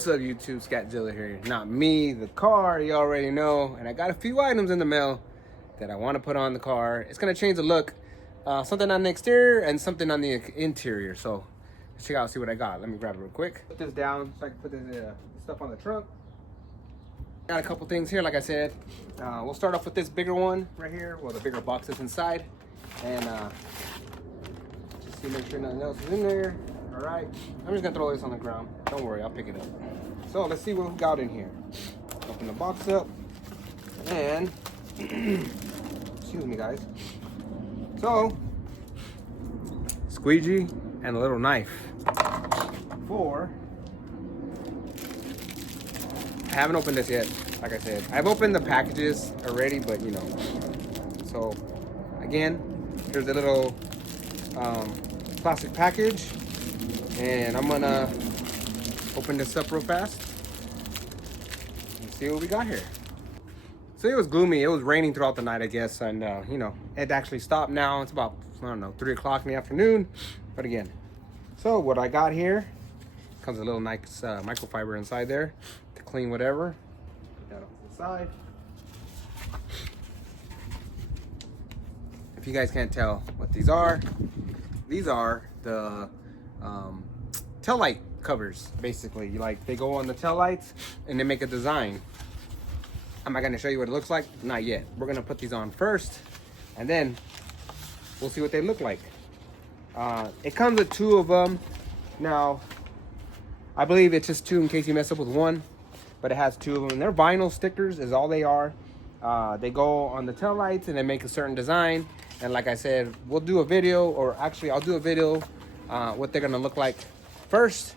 What's up, YouTube? Scatzilla here. Not me, the car, you already know. And I got a few items in the mail that I want to put on the car. It's going to change the look. Something on the exterior and something on the interior. So let's check out, see what I got. Let me grab it real quick. Put this down so I can put this stuff on the trunk. Got a couple things here, like I said. We'll start off with this bigger one right here. Well, the bigger box is inside. And just to make sure nothing else is in there. All right, I'm just gonna throw this on the ground. Don't worry, I'll pick it up. So let's see what we got in here. Open the box up and excuse me, guys. So squeegee and a little knife for. I haven't opened this yet. Like I said, I've opened the packages already, but you know. So again, here's a little plastic package. And I'm gonna open this up real fast and see what we got here. So it was gloomy. It was raining throughout the night, I guess. And, you know, it actually stopped now. It's about, I don't know, 3 o'clock in the afternoon. But again, so what I got here comes a little nice microfiber inside there to clean whatever. Put that off to the side. If you guys can't tell what these are the tail light covers, basically. Like, they go on the tail lights and they make a design. Am I going to show you what it looks like? Not yet. We're going to put these on first and then we'll see what they look like. It comes with 2 of them. Now, I believe it's just 2 in case you mess up with one, but it has 2 of them. And they're vinyl stickers is all they are. They go on the tail lights and they make a certain design. And like I said, we'll do a video, or actually I'll do a video what they're gonna look like first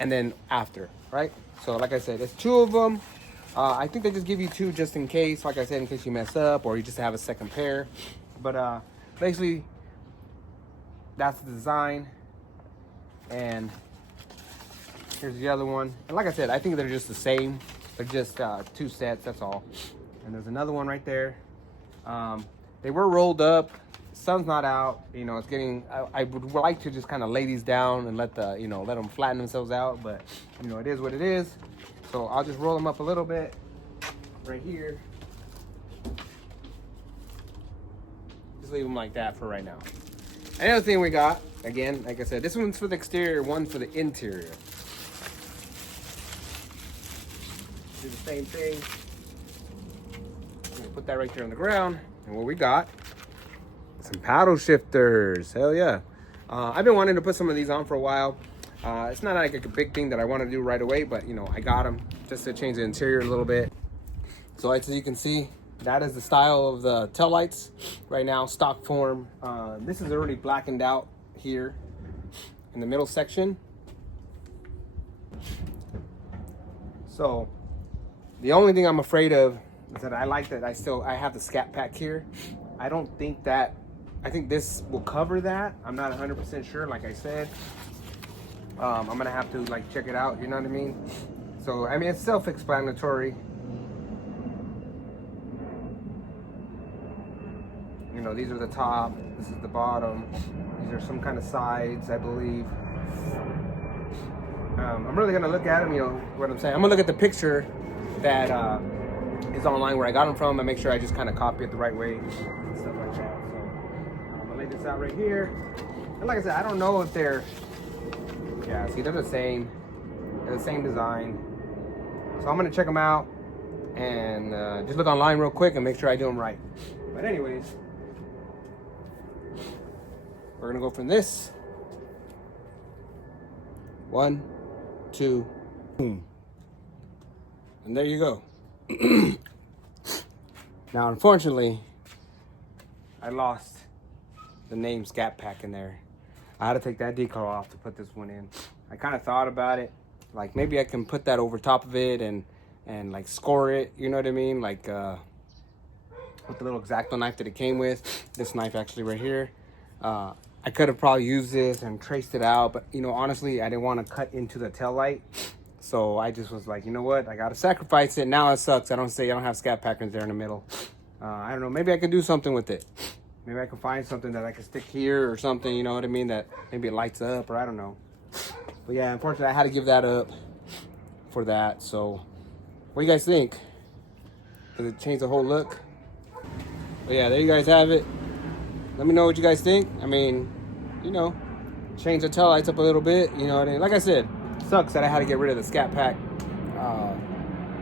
and then after, right? So like I said, it's 2 of them. I think they just give you 2 just in case, like I said, in case you mess up or you just have a second pair. But basically, that's the design. And here's the other one. And like I said, I think they're just the same. They're just 2 sets, that's all. And there's another one right there. They were rolled up. Sun's not out, you know, it's getting, I would like to just kind of lay these down and let them flatten themselves out, but you know, it is what it is. So I'll just roll them up a little bit right here. Just leave them like that for right now. Another thing we got, again, like I said, this one's for the exterior, one for the interior. Do the same thing. I'm gonna put that right there on the ground. And what we got, some paddle shifters. Hell yeah. I've been wanting to put some of these on for a while. It's not like a big thing that I want to do right away, but you know, I got them just to change the interior a little bit. So as you can see, that is the style of the tail lights right now, stock form. This is already blackened out here in the middle section. So the only thing I'm afraid of is that I like that I have the scat pack here. I don't think that, I think this will cover that. I'm not 100% sure, like I said. I'm gonna have to like check it out, you know what I mean? So, I mean, it's self-explanatory. You know, these are the top, this is the bottom. These are some kind of sides, I believe. I'm really gonna look at them, you know what I'm saying? I'm gonna look at the picture that is online where I got them from and make sure I just kind of copy it the right way and stuff like that. So I'm gonna lay this out right here. And like I said, I don't know if they're, yeah, see, they're the same design. So I'm gonna check them out and just look online real quick and make sure I do them right. But anyways, we're gonna go from this. 1, 2, boom. And there you go. Now, unfortunately, I lost the name Scat Pack in there. I had to take that decal off to put this one in. I kind of thought about it. Like, maybe I can put that over top of it and like score it, you know what I mean? Like with the little X-Acto knife that it came with. This knife actually right here. I could have probably used this and traced it out, but you know, honestly, I didn't want to cut into the tail light. So I just was like, you know what? I got to sacrifice it. Now it sucks. I don't have Scat Packers there in the middle. I don't know. Maybe I can do something with it. Maybe I can find something that I can stick here or something, you know what I mean? That maybe it lights up, or I don't know. But yeah, unfortunately, I had to give that up for that. So, what do you guys think? Does it change the whole look? But yeah, there you guys have it. Let me know what you guys think. I mean, you know, change the tail lights up a little bit. You know what I mean? Like I said, sucks that I had to get rid of the Scat Pack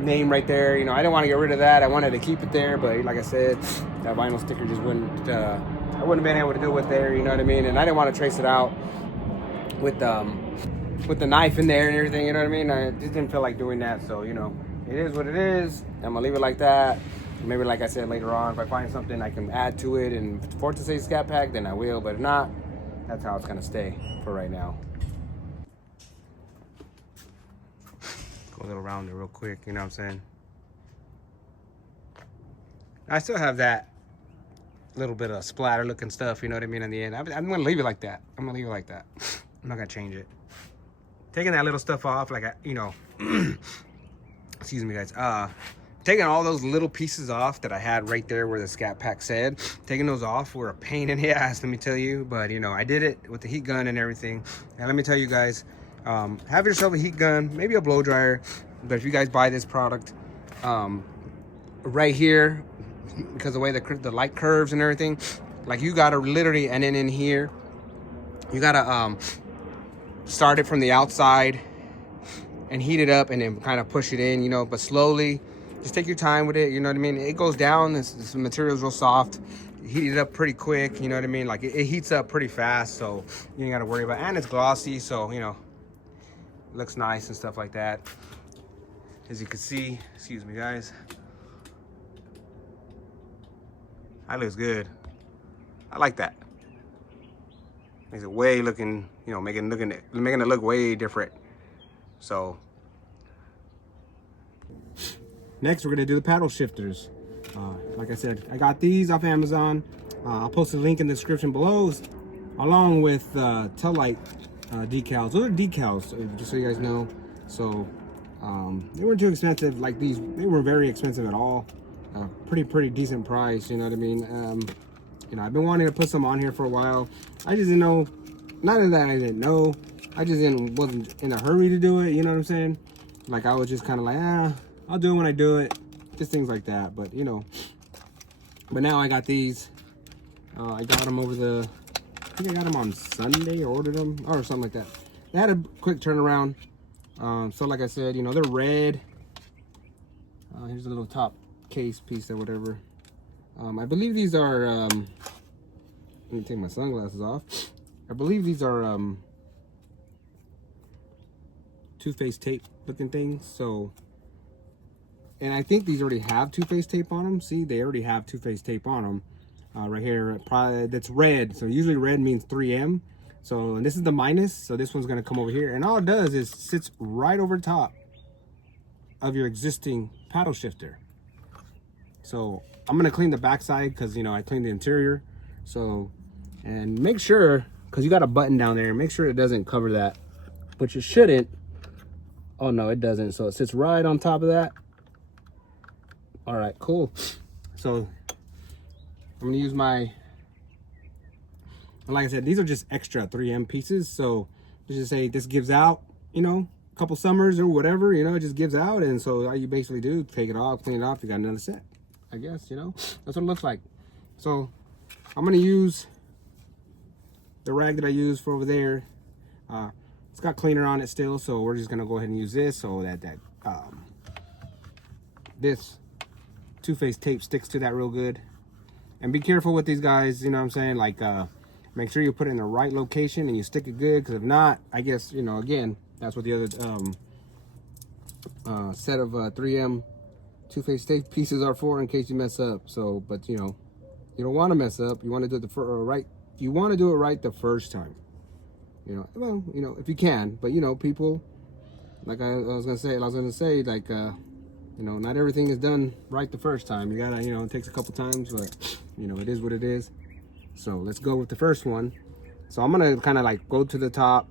name right there. You know, I didn't want to get rid of that. I wanted to keep it there, but like I said, that vinyl sticker just wouldn't. I wouldn't have been able to do it there. You know what I mean? And I didn't want to trace it out with the knife in there and everything. You know what I mean? I just didn't feel like doing that. So you know, it is what it is. I'm gonna leave it like that. Maybe, like I said, later on, if I find something I can add to it and for it to say Scat Pack, then I will. But if not, that's how it's gonna stay for right now. Go a little around it real quick, you know what I'm saying? I still have that little bit of splatter looking stuff, you know what I mean, in the end. I'm gonna leave it like that. I'm gonna leave it like that. I'm not gonna change it. Taking that little stuff off, like, you know, excuse me, guys. Taking all those little pieces off that I had right there where the Scat Pack said, taking those off were a pain in the ass, let me tell you. But, you know, I did it with the heat gun and everything. And let me tell you guys, have yourself a heat gun, maybe a blow dryer. But if you guys buy this product, right here, because of the way the light curves and everything, like you gotta literally, and then in here, you gotta start it from the outside and heat it up and then kind of push it in, you know, but slowly. Just take your time with it, you know what I mean? It goes down, this material's real soft. You heat it up pretty quick, you know what I mean? Like it heats up pretty fast, so you ain't gotta worry about it. And it's glossy, so, you know, it looks nice and stuff like that. As you can see, excuse me guys. That looks good. I like that. Makes it way looking, you know, making it look way different. So next, we're gonna do the paddle shifters. Like I said, I got these off Amazon. I'll post a link in the description below, along with tail light decals. Those are decals, just so you guys know. So they weren't too expensive like these. They weren't very expensive at all. Pretty decent price, you know what I mean? You know, I've been wanting to put some on here for a while. I just didn't know, not that I didn't know, I just wasn't in a hurry to do it, you know what I'm saying? Like I was just kind of like, I'll do it when I do it, just things like that. But you know, but now I got these. I got them I think I got them on Sunday, or ordered them or something like that. They had a quick turnaround. So like I said, you know, they're red. Here's a little top case piece or whatever. I believe these are, let me take my sunglasses off. I believe these are two-face tape looking things. So, and I think these already have two-face tape on them. See, they already have two-face tape on them. Right here, probably that's red. So usually red means 3M. So, and this is the minus. So this one's gonna come over here. And all it does is sits right over top of your existing paddle shifter. So I'm gonna clean the backside because, you know, I cleaned the interior. So, and make sure, because you got a button down there, make sure it doesn't cover that, which it shouldn't. Oh no, it doesn't. So it sits right on top of that. All right, cool. So I'm gonna use my, like I said, these are just extra 3M pieces. So let's just say this gives out, you know, a couple summers or whatever, you know, it just gives out. And so all you basically do, take it off, clean it off, you got another set, I guess, you know, that's what it looks like. So I'm gonna use the rag that I used for over there. It's got cleaner on it still, so we're just gonna go ahead and use this so that this two-face tape sticks to that real good. And be careful with these guys, you know what I'm saying? Like, make sure you put it in the right location and you stick it good, because if not, I guess, you know, again, that's what the other set of 3M two-face tape pieces are for, in case you mess up. So, but you know, you don't want to mess up. You want to do it right. You want to do it right the first time. You know, well, you know, if you can. But you know, people, like I was gonna say, like, you know, not everything is done right the first time. You gotta, you know, it takes a couple times, but you know, it is what it is. So let's go with the first one. So I'm gonna kind of like go to the top,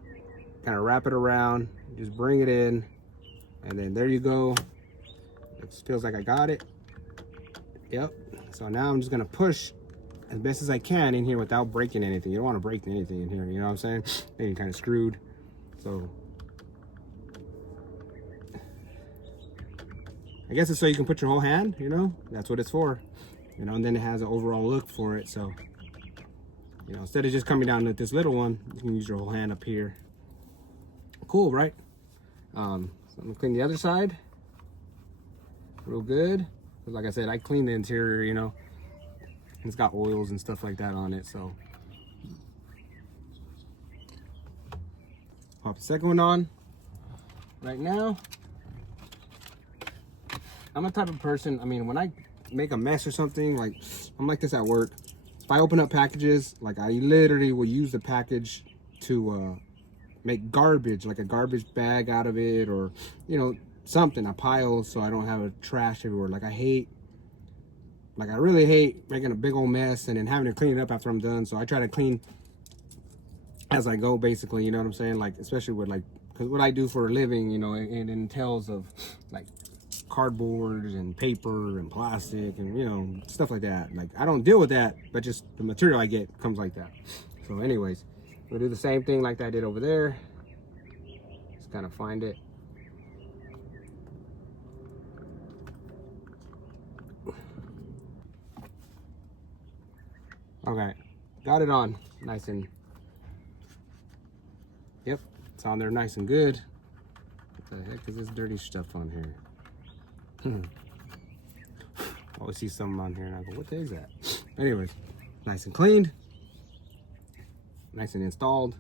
kind of wrap it around, just bring it in, and then there you go. It feels like I got it. Yep. So now I'm just gonna push as best as I can in here without breaking anything. You don't want to break anything in here, you know what I'm saying? Then you're kind of screwed. So I guess it's so you can put your whole hand, you know, that's what it's for, you know, and then it has an overall look for it. So, you know, instead of just coming down with this little one, you can use your whole hand up here. Cool, right? So I'm gonna clean the other side real good. Like I said, I cleaned the interior, you know, it's got oils and stuff like that on it. So pop the second one on right now. I'm a type of person, I mean, when I make a mess or something, like I'm like this at work. If I open up packages, like I literally will use the package to make garbage, like a garbage bag out of it, or, you know, something, a pile, so I don't have a trash everywhere. Like I really hate making a big old mess and then having to clean it up after I'm done. So I try to clean as I go, basically, you know what I'm saying? Like, especially with like, because what I do for a living, you know, it entails of like cardboard and paper and plastic and, you know, stuff like that. Like, I don't deal with that, but just the material I get comes like that. So anyways, we'll do the same thing like I did over there. Just kind of find it. Okay, got it on nice and, yep, it's on there nice and good. What the heck is this dirty stuff on here? Always see something on here and I go, what is that? Anyways, nice and cleaned, nice and installed.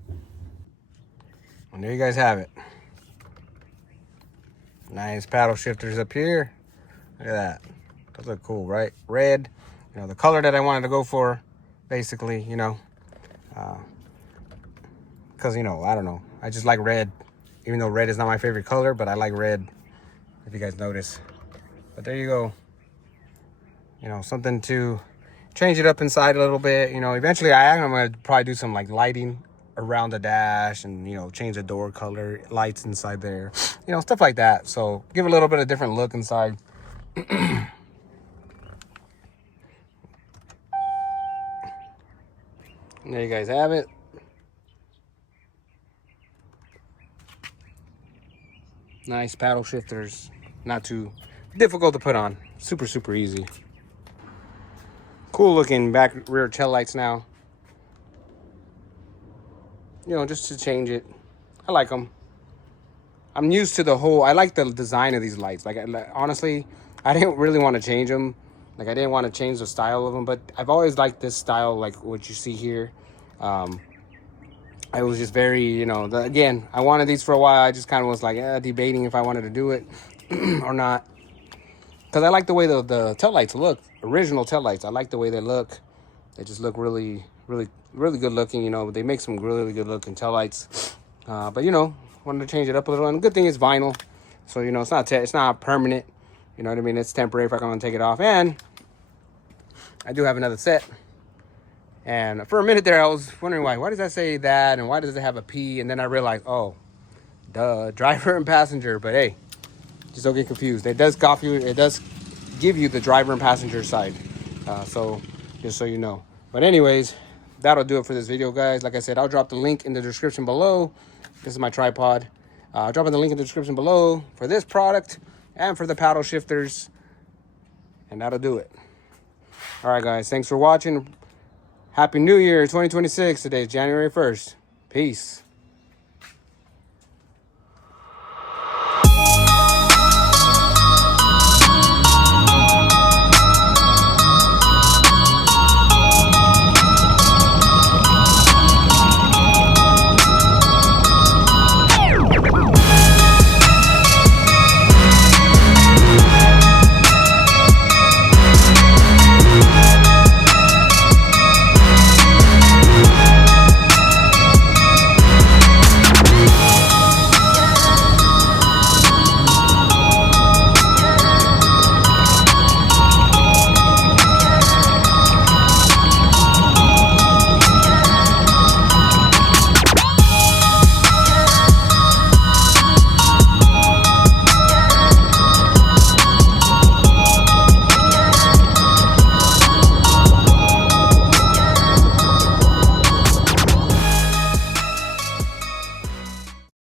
And there you guys have it. Nice paddle shifters up here. Look at that. Those look cool, right? Red, you know, the color that I wanted to go for, basically, you know, because, you know, I don't know, I just like red, even though red is not my favorite color, but I like red, if you guys notice. But there you go, you know, something to change it up inside a little bit. You know, eventually I'm gonna probably do some like lighting around the dash and, you know, change the door color, lights inside there, you know, stuff like that. So give it a little bit of different look inside. And there you guys have it. Nice paddle shifters, not too difficult to put on. Super, super easy. Cool looking back rear tail lights now. You know, just to change it. I like them. I'm used to the whole, I like the design of these lights. Like, honestly, I didn't really want to change them. Like, I didn't want to change the style of them, but I've always liked this style, like what you see here. I was just very, you know, again, I wanted these for a while. I just kind of was like debating if I wanted to do it or not. Because I like the way the taillights look, original taillights. I like the way they look. They just look really, really, really good looking. You know, they make some really good looking taillights. But, you know, wanted to change it up a little. And the good thing is vinyl. So, you know, it's not permanent. You know what I mean? It's temporary if I'm going to take it off. And I do have another set. And for a minute there, I was wondering why does that say that? And why does it have a P? And then I realized, oh, duh, driver and passenger. But hey, just don't get confused. It does give you the driver and passenger side. So just so you know. But anyways, that'll do it for this video, guys. Like I said, I'll drop the link in the description below. This is my tripod. I'll drop in the link in the description below for this product and for the paddle shifters. And that'll do it. All right, guys. Thanks for watching. Happy New Year 2026. Today is January 1st. Peace.